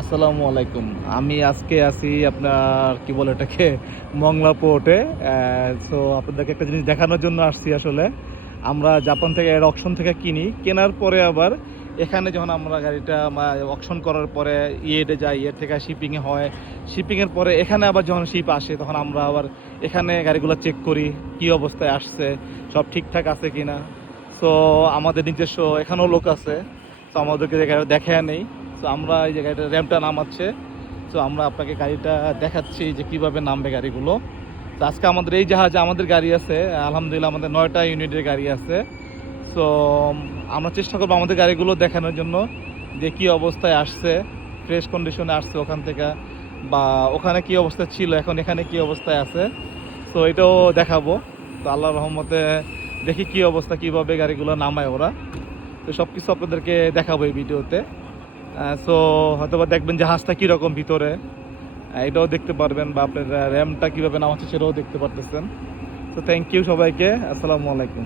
আসসালামু আলাইকুম। আমি আজকে আছি আপনার কি বলে এটাকে মংলা পোর্টে। সো আপনাদেরকে একটা জিনিস দেখানোর জন্য আসছি আসলে। আমরা জাপান থেকে এর অকশন থেকে কিনি। কেনার পরে আবার এখানে যখন আমরা গাড়িটা অকশন করার পরে ইয়েতে যাই, ইয়ের থেকে শিপিংয়ে হয়। শিপিংয়ের পরে এখানে আবার যখন শিপ আসে তখন আমরা আবার এখানে গাড়িগুলো চেক করি কী অবস্থায় আসছে, সব ঠিকঠাক আছে কিনা। সো আমাদের নিজস্ব এখানেও লোক আছে, তো আমাদেরকে দেখে নেই। তো আমরা এই যে গাড়িটা র্যাম্পটা নামাচ্ছে, তো আমরা আপনাকে গাড়িটা দেখাচ্ছি যে কিভাবে নামবে গাড়িগুলো। তো আজকে আমাদের এই জাহাজে আমাদের গাড়ি আছে, আলহামদুলিল্লাহ আমাদের 9টা ইউনিটের গাড়ি আছে। সো আমরা চেষ্টা করবো আমাদের গাড়িগুলো দেখানোর জন্য যে কী অবস্থায় আসছে, ফ্রেশ কন্ডিশনে আসছে ওখান থেকে, বা ওখানে কী অবস্থা ছিল, এখন এখানে কী অবস্থায় আছে। তো এটাও দেখাবো। তো আল্লাহর রহমতে দেখি কী অবস্থা, কীভাবে গাড়িগুলো নামায় ওরা। তো সব কিছু আপনাদেরকে দেখাবো এই ভিডিওতে। সো হয়তো বা দেখবেন জাহাজটা কীরকম ভিতরে, এটাও দেখতে পারবেন, বা আপনার র্যামটা কীভাবে নামাচ্ছে সেটাও দেখতে পারতেছেন। তো থ্যাংক ইউ সবাইকে। আসসালামু আলাইকুম।